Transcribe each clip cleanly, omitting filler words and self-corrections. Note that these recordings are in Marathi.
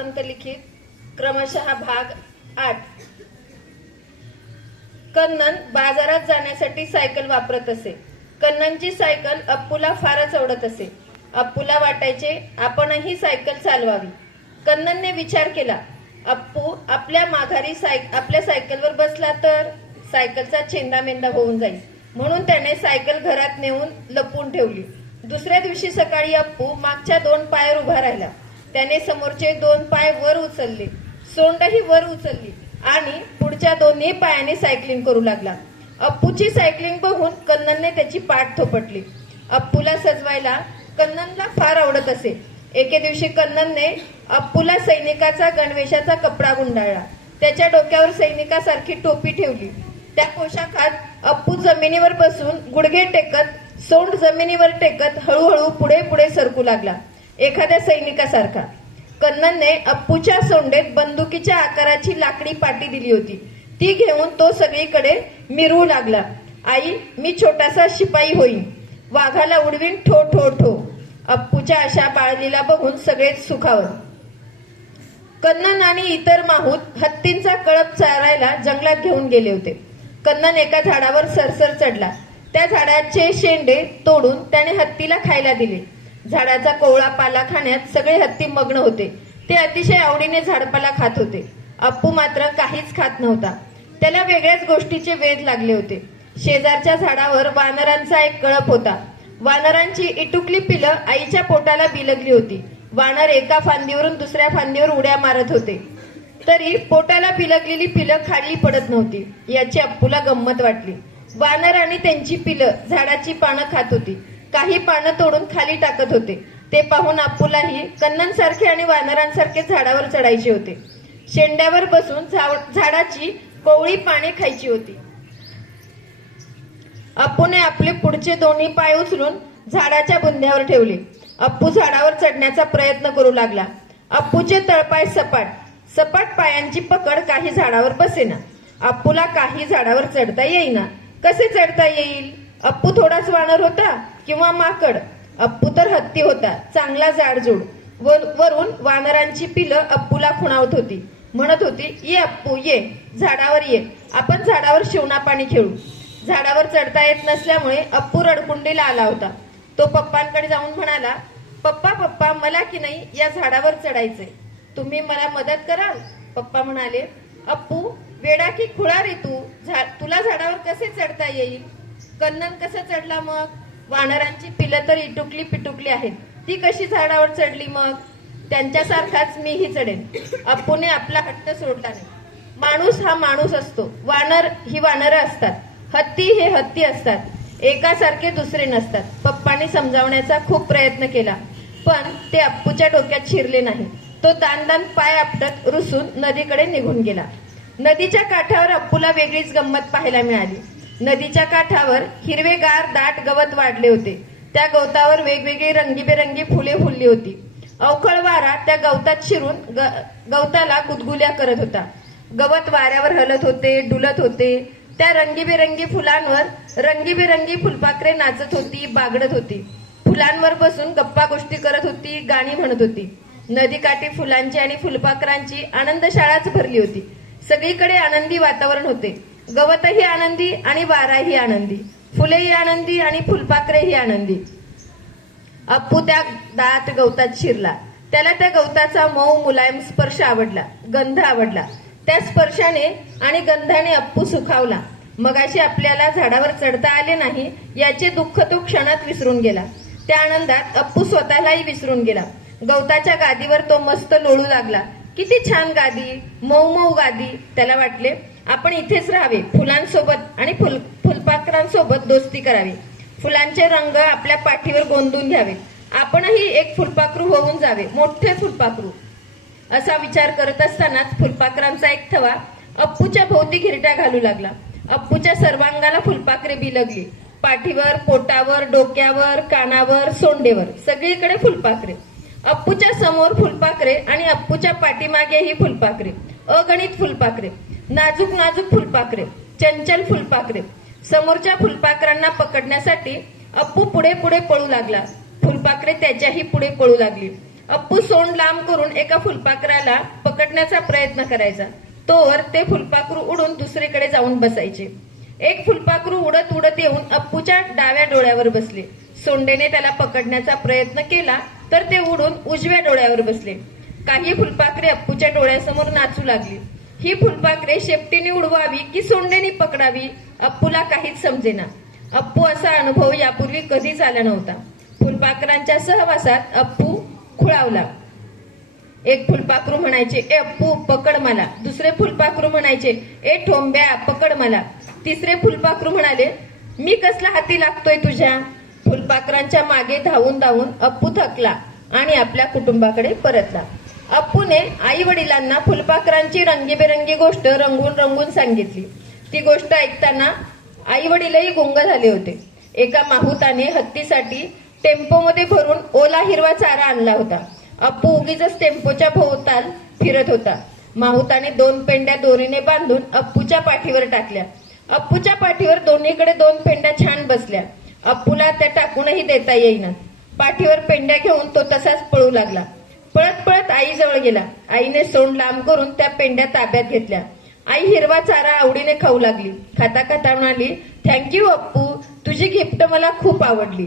सावंत लिखित क्रमशः भाग 8। कन्नन बाजारात जाण्यासाठी सायकल वापरत असे। कन्ननची सायकल अप्पूला फारच आवडत असे। अप्पूला वाटायचे आपणही सायकल चालवावी। कन्ननने विचार केला, अप्पू आपल्या माघारी आपल्या सायकलवर बसला तर सायकलचा चेंदामेंदा होऊन जाईल, म्हणून त्याने सायकल घरात नेऊन लपवून ठेवली। दुसऱ्या दिवशी सकाळी अप्पू मागच्या 2 पायावर उभा राहिला। त्याने समोरचे 2 पाय वर उचलले, सोंडही वर उचलली आणि पुढच्या 2ही पायाने सायकलिंग करू लागला। अप्पूची सायकलिंग बघून कन्ननने त्याची पाठ थोपटली। अप्पूला सजवायला कन्ननला फार आवडत असे। एके दिवशी कन्ननने अप्पूला सैनिकाचा गणवेशाचा कपडा गुंडाळला। त्याच्या डोक्यावर सैनिकासारखी टोपी ठेवली। त्या पोशाखात अप्पू जमिनीवर बसून गुडघे टेकत, सोंड जमिनीवर टेकत हळूहळू पुढे पुढे सरकू लागला, एखाद्या सैनिकासारखा। कन्ननने अप्पूच्या सोंडेत बंदुकीच्या आकाराची लाकडी पाटी दिली होती। ती घेऊन तो सगळीकडे मिरवू लागला। आई, मी छोटासा शिपाई होईन, वाघाला उडवीन, ठो ठो ठो। अप्पूच्या अशा बाळलीला बघून सगळेच सुखावत। कन्नन आणि इतर माहूत हत्तींचा कळप चारायला जंगलात घेऊन गेले होते। कन्नन एका झाडावर सरसर चढला। त्या झाडाचे शेंडे तोडून त्याने हत्तीला खायला दिले। झाडाचा कोवळा पाला खाण्यात सगळे हत्ती मग्न होते। ते अतिशय आवडीने झाडपाला खात होते। अप्पू मात्र काहीच खात नव्हता। त्याला वेगळ्याच गोष्टीचे वेध लागले होते। शेजारच्या झाडावर वानरांचा एक कळप होता। वानरांची इटुकली पिलं आईच्या पोटाला बिलगली होती। वानर एका फांदीवरून दुसऱ्या फांदीवर उड्या मारत होते, तरी पोटाला बिलगलेली पिलं खाली पडत नव्हती। याची अप्पूला गंमत वाटली। वानर आणि त्यांची पिलं झाडाची पानं खात होती, काही पानं तोडून खाली टाकत होते। ते पाहून अप्पूलाही कन्ननसारखे आणि वानरांसारखे झाडावर चढायचे होते। शेंड्यावर बसून झाडाची कोवळी पाने खायची होती। अप्पूने आपले पुढचे 2ही पाय उचलून झाडाच्या बुंध्यावर ठेवले। अप्पू झाडावर चढण्याचा प्रयत्न करू लागला। अप्पूचे तळपाय सपाट, सपाट पायांची पकड काही झाडावर बसेना। अप्पूला काही झाडावर चढता येईना। कसे चढता येईल? अप्पू थोडाच वानर होता किंवा माकड? अप्पू तर हत्ती होता, चांगला जाडजूड। वरून वानरांची पिलं अप्पूला खुणावत होती, म्हणत होती, ये अप्पू ये, झाडावर ये, आपण झाडावर शिवणा पाणी खेळू। झाडावर चढता येत नसल्यामुळे अप्पू रडकुंडीला आला होता। तो पप्पांकडे जाऊन म्हणाला, पप्पा पप्पा, मला की नाही या झाडावर चढायचंय, तुम्ही मला मदत कराल? पप्पा म्हणाले, अप्पू वेडा की खुळा रे तू, तुला झाडावर कसे चढता येईल? कन्नन कसं चढला मग? वानरांची पिलं तर इटुकली पिटुकली आहेत, ती कशी झाडावर चढली मग? त्यांच्यासारखाच मीही चढेन। अप्पूने आपला हट्ट सोडला नाही। माणूस हा माणूस असतो, वानर ही वानरं असतात, हत्ती हे हत्ती असतात, एकासारखे दुसरे नसतात। पप्पांनी समजावण्याचा खूप प्रयत्न केला, पण ते अप्पूच्या डोक्यात शिरले नाही। तो दान पाय आपटत रुसून नदीकडे निघून गेला। नदीच्या काठावर अप्पूला वेगळीच गंमत पाहायला मिळाली। नदीच्या काठावर हिरवेगार दाट गवत वाढले होते। त्या गवतावर वेगवेगळी रंगीबेरंगी फुले फुलली होती। अवखळ वारा त्या गवतात शिरून गवताला गुदगुल्या करत होता। गवत वाऱ्यावर हलत होते, डुलत होते। त्या रंगीबेरंगी फुलांवर रंगीबेरंगी फुलपाखरे नाचत होती, बागडत होती। फुलांवर बसून गप्पा गोष्टी करत होती, गाणी म्हणत होती। नदीकाठी फुलांची आणि फुलपाखरांची आनंदशाळाच भरली होती। सगळीकडे आनंदी वातावरण होते। गवतही आनंदी आणि वाराही आनंदी, फुलेही आनंदी आणि फुलपाखरेही आनंदी। अप्पू त्या दाट गवतात शिरला। त्याला त्या गवताचा मऊ मुलायम स्पर्श आवडला, गंध आवडला। त्या स्पर्शाने आणि गंधाने अप्पू सुखावला। मगाशी आपल्याला झाडावर चढता आले नाही याचे दुःख तो क्षणात विसरून गेला। त्या आनंदात अप्पू स्वतःलाही विसरून गेला। गवताच्या गादीवर तो मस्त लोळू लागला। किती छान गादी, मऊ मऊ गादी। त्याला वाटले आपण इथेच राहावे, फुलांसोबत आणि फुलपाखरांसोबत दोस्ती करावी, फुलांचे रंग आपल्या पाठीवर गोंदून घ्यावे, आपणही एक फुलपाखरू होऊन जावे, मोठे फुलपाखरू। असा विचार करत असतानाच फुलपाखरांचा एक थवा अप्पूच्या भोवती घिरट्या घालू लागला। अप्पूच्या सर्वांगाला फुलपाखरे बिलगली, पाठीवर, पोटावर, डोक्यावर, कानावर, सोंडेवर, सगळीकडे फुलपाखरे। अप्पूच्या समोर फुलपाखरे आणि अप्पूच्या पाठीमागेही फुलपाखरे, अगणित फुलपाखरे, नाजूक नाजूक फुलपाखरे, चंचल फुलपाखरे। समोरच्या फुलपाखरांना पकडण्यासाठी अप्पू पुढे पुढे पळू लागला। फुलपाखरे त्याच्याही पुढे पळू लागली। अप्पू सोंड लांब करून एका फुलपाखराला पकडण्याचा प्रयत्न करायचा. तोवर ते फुलपाखरू उडून दुसरीकडे जाऊन बसायचे. एक फुलपाखरू उडत उडत येऊन अप्पूच्या डाव्या डोळ्यावर बसले. सोंडेने त्याला पकडण्याचा प्रयत्न केला तर ते उडून उजव्या डोळ्यावर बसले. काही फुलपाखरे अप्पूच्या डोळ्यासमोर नाचू लागली. ही फुलपाखरे शेपटीने उडवावी की सोंडेने पकडावी अप्पूला काहीच समजेना. अप्पू असा अनुभव यापूर्वी कधीच आला नव्हता. फुलपाखरांच्या सहवासात अप्पू खुळावला. एक फुलपाखरू म्हणायचे, ए अप्पू पकड मला. दुसरे फुलपाखरू म्हणायचे, ए ठोंब्या पकड मला. तिसरे फुलपाखरू म्हणाले, मी कसला हाती लागतोय तुझ्या. फुलपाखरांच्या मागे धावून धावून अप्पू थकला आणि आपल्या कुटुंबाकडे परतला. अप्पूने आई वडिलांना फुलपाखरांची रंगीबेरंगी गोष्ट रंगून रंगून सांगितली. ती गोष्ट ऐकताना आई वडीलही गुंग झाले होते. एका माहुताने हत्तीसाठी टेम्पोमध्ये भरून ओला हिरवा चारा आणला होता. अप्पू उगीच टेम्पोच्या भोवताल फिरत होता. माहुताने 2 पेंड्या दोरीने बांधून अप्पूच्या पाठीवर टाकल्या. अप्पूच्या पाठीवर दोन्हीकडे 2 पेंड्या छान बसल्या. अप्पूला त्या टाकूनही देता येईना. पाठीवर पेंड्या घेऊन तो तसाच पळू लागला. पळत पळत आईजवळ गेला. आईने सोंड लांब करून त्या पेंड्या ताब्यात घेतल्या. आई हिरवा चारा आवडीने खाऊ लागली. खाता खाता म्हणाली, थँक्यू अप्पू, तुझी गिफ्ट मला खूप आवडली.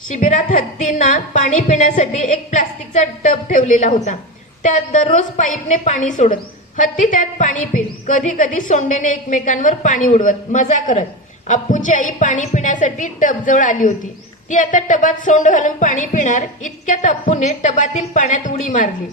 शिबिरात हत्तींना पाणी पिण्यासाठी एक प्लास्टिकचा टब ठेवलेला होता. त्यात दररोज पाईपने पाणी सोडत. हत्ती त्यात पाणी पीत. कधी कधी सोंडेने एकमेकांवर पाणी उडवत मजा करत. अप्पूची आई पाणी पिण्यासाठी टबजवळ आली होती. ती आता टबात सोंड घालून पाणी पिणार इतक्यात अप्पूने टबातील पाण्यात उडी मारली.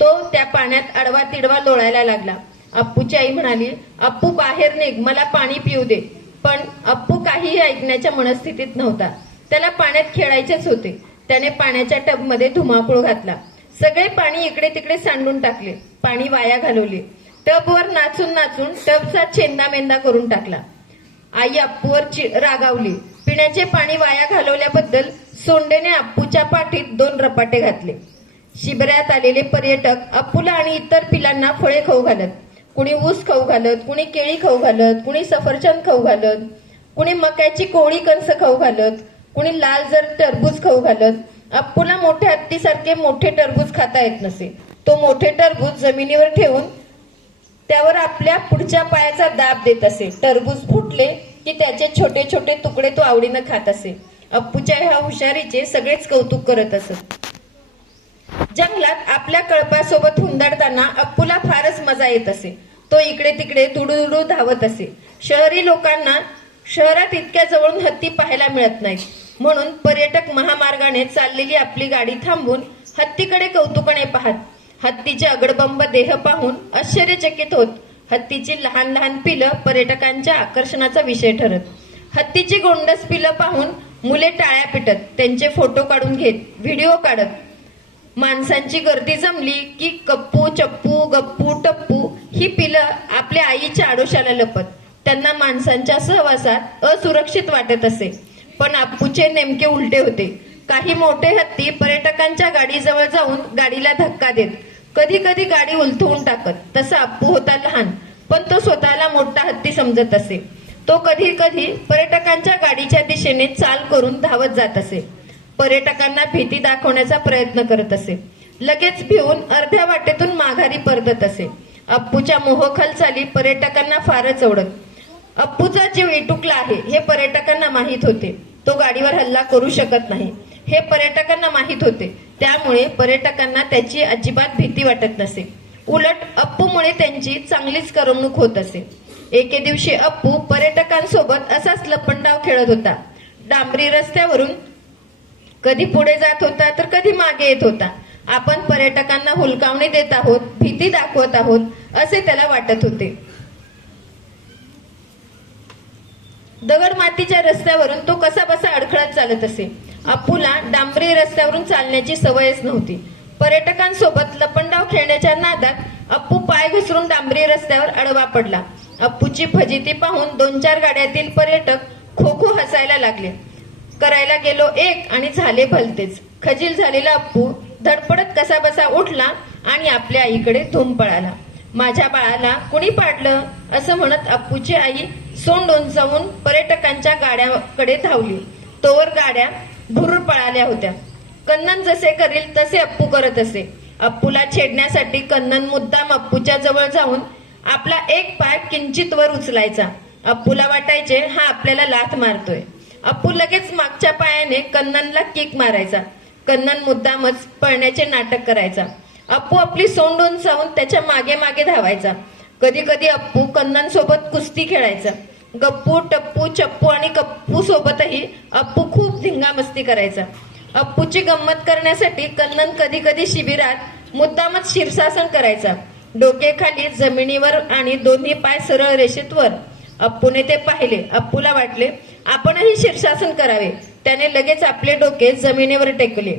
तो त्या पाण्यात आडवा तिडवा लोळायला लागला. अप्पूची आई म्हणाली, अप्पू बाहेर निघ, मला पाणी पिऊ दे. पण अप्पू काहीही ऐकण्याच्या मनस्थितीत नव्हता. त्याला पाण्यात खेळायचेच होते. त्याने पाण्याच्या टबमध्ये धुमाकूळ घातला. सगळे पाणी इकडे तिकडे सांडून टाकले. पाणी वाया घालवले. टबवर नाचून नाचून टबचा चेंदामेंदा करून टाकला. आई अप्पूवर रागावली. पिण्याचे पाणी वाया घालवल्याबद्दल सोंडेने अप्पूच्या पाठीत 2 रपाटे घातले. शिबिरात आलेले पर्यटक अप्पूला आणि इतर पिलांना फळे खाऊ घालत. कुणी ऊस खाऊ घालत, कुणी केळी खाऊ घालत, कुणी सफरचंद खाऊ घालत, कुणी मक्याची कोवळी कणसं खाऊ घालत, कुणी लाल जर टरबूज खाऊ घालत. अप्पूला मोठ्या हत्तीसारखे मोठे टरबूज खाता येत नसे. तो मोठे टरबूज जमिनीवर ठेवून त्यावर आपल्या पुढच्या पायाचा दाब देत असे. टरबूज फुटले की त्याचे छोटे छोटे तुकडे तो आवडीनं खात असे. अप्पूच्या ह्या हुशारीचे सगळेच कौतुक करत असत. जंगलात आपल्या कळपासोबत हुंदडताना अप्पूला फारच मजा येत असे. तो इकडे तिकडे दुडूदुडू धावत असे. शहरी लोकांना शहरात इतक्या जवळून हत्ती पाहायला मिळत नाहीत. म्हणून पर्यटक महामार्गाने चाललेली आपली गाडी थांबून हत्तीकडे कौतुकाने पाहत. हत्तीचे अगडबंब देह पाहून आश्चर्यचकित होत. हत्तीची लहान लहान पिलं पर्यटकांच्या आकर्षणाचा विषय ठरत. हत्तीची गोंडस पिलं पाहून मुले टाळ्या पिटत. त्यांचे फोटो काढून घेत, व्हिडिओ काढत. माणसांची गर्दी जमली की कप्पू चप्पू गप्पू टप्पू ही पिलं आपल्या आईच्या आडोशाला लपत. त्यांना माणसांच्या सहवासात असुरक्षित वाटत असे. पण अप्पूचे नेमके उलटे होते. काही मोठे हत्ती पर्यटकांच्या गाडीजवळ जाऊन गाडीला धक्का देत. कधी कधी गाडी उलथवून टाकत. तसा अप्पू होता लहान, पण तो स्वतःला मोठा हत्ती समजत असे. तो कधी कधी पर्यटकांच्या गाडीच्या दिशेने चाल करून धावत जात असे. पर्यटकांना भीती दाखवण्याचा प्रयत्न करत असे. लगेच भिवून अर्ध्या वाटेतून माघारी परतत असे. अप्पूच्या मोहखल चाली पर्यटकांना फारच आवडत. अप्पूचा जीव इटुकला आहे हे पर्यटकांना माहीत होते. तो गाडीवर हल्ला करू शकत नाही हे पर्यटकांना माहीत होते. त्यामुळे पर्यटकांना त्याची अजिबात भीती वाटत नसे. उलट अप्पूमुळे त्यांची चांगलीच करमणूक होत असे. एके दिवशी अप्पू पर्यटकांसोबत असाच लपंडाव खेळत होता. डांबरी रस्त्यावरून कधी पुढे जात होता तर कधी मागे येत होता. आपण पर्यटकांना हुलकावणी देत आहोत, भीती दाखवत आहोत असे त्याला वाटत होते. दगड मातीच्या रस्त्यावरून तो कसा बसा अडखळत चालत असे. अप्पूला डांबरी रस्त्यावरून चालण्याची सवयच नव्हती. पर्यटकांसोबत लपंडाव खेळण्याच्या नादात अप्पू पाय घसरून डांबरी रस्त्यावर आडवा पडला. अप्पूची फजिती पाहून 2-4 गाड्यातील पर्यटक खो खो हसायला लागले. करायला गेलो एक आणि झाले भलतेच. खजील झालेला अप्पू धडपडत कसा बसा उठला आणि आपल्या आईकडे धूम पळाला. माझ्या बाळाला कुणी पाडलं असं म्हणत अप्पूची आई सोंड उंचावून पर्यटकांच्या गाड्याकडे धावली. तोवर गाड्या भुरळ पळाल्या होत्या. कन्नन जसे करील तसे अप्पू करत असे. अप्पूला छेडण्यासाठी कन्नन मुद्दाम अप्पूच्या जवळ जाऊन आपला एक पाय किंचित वर उचलायचा. अप्पूला वाटायचे हा आपल्याला लाथ मारतोय. अप्पू लगेच मागच्या पायाने कन्ननला किक मारायचा. कन्नन मुद्दामच पळण्याचे नाटक करायचा. अप्पू आपली सोंड उंचावून त्याच्या मागे मागे धावायचा. कधी कधी अप्पू कन्नन सोबत कुस्ती खेळायचा. गप्पू, टप्पू, चप्पू आणि कप्पू सोबतही अप्पू खूप धिंगामस्ती करायचा. अप्पूची गंमत करण्यासाठी कन्नन कधी कधी शिबिरात मुद्दामच शीर्षासन करायचा. डोके खाली जमिनीवर आणि दोन्ही पाय सरळ रेषेत वर. अप्पूने ते पाहिले. अप्पूला वाटले आपणही शीर्षासन करावे. त्याने लगेच आपले डोके जमिनीवर टेकले.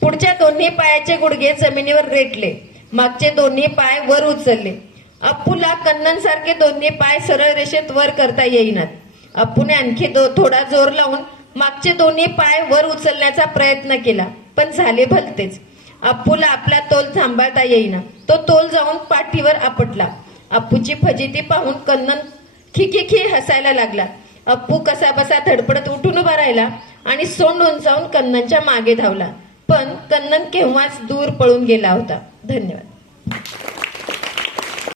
पुढच्या दोन्ही पायाचे गुडघे जमिनीवर रेटले. मागचे दोन्ही पाय वर उचलले. अप्पूला कन्नन सारखे दोन्ही पाय सरळ रेषेत वर करता येईनात. अप्पूने आणखी थोडा जोर लावून मागचे दोन्ही पाय वर उचलण्याचा प्रयत्न केला, पण झाले भलतेच. अप्पूला आपला तोल सांभाळता येईना. तो तोल जाऊन पाठीवर आपटला. अप्पूची फजिती पाहून कन्नन खिखिखी हसायला लागला. अप्पू कसाबसा धडपडत उठून उभा राहिला आणि सोंड उंचावून कन्ननच्या मागे धावला. पण कन्नन केव्हाच दूर पळून गेला होता. धन्यवाद.